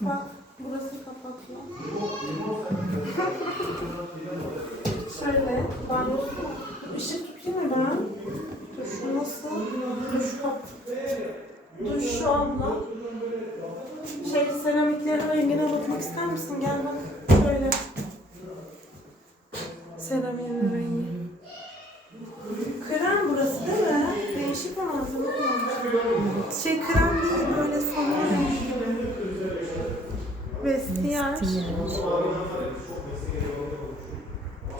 Bak. Burası kapatıyor. Şöyle ben? Dur. Şey seramiklerin rengine bakmak ister misin? Gel bak. Şöyle. Seramiğin rengi. Krem burası değil mi? Değişik bir malzeme kullanmış. Şey krem değil böyle somon rengi gibi. Vestiyer.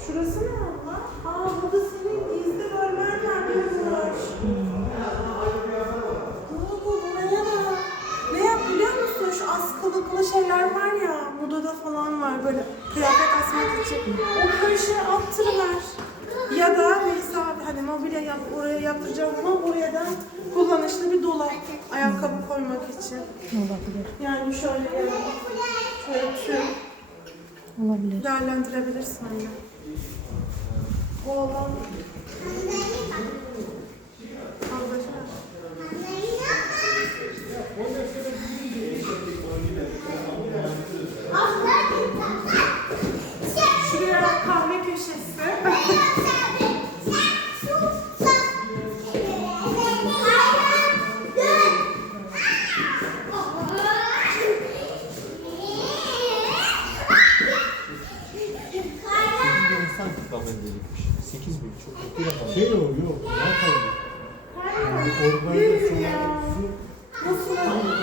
Şurası ne abla? Aa burada senin gizli bölmen var diyormuş. Oo, buraya da. Ne yap biliyor musun? Şu askılıklı şeyler var ya, modada falan var böyle kıyafet asmak için. O köşeye attırıver. Ya da hani mobilya yap, oraya yaptıracağım ama buraya da kullanışlı bir dolap. Ayakkabı koymak için. Olabilir. Yani şöyle yani. Şöyle tüm Olabilir. değerlendirebilirsin anne. O alan... Edilmiş. 8 bin çok kötü rakam. Şey o yok. Ne yapalım? Yani organize Nasıl? Yer yer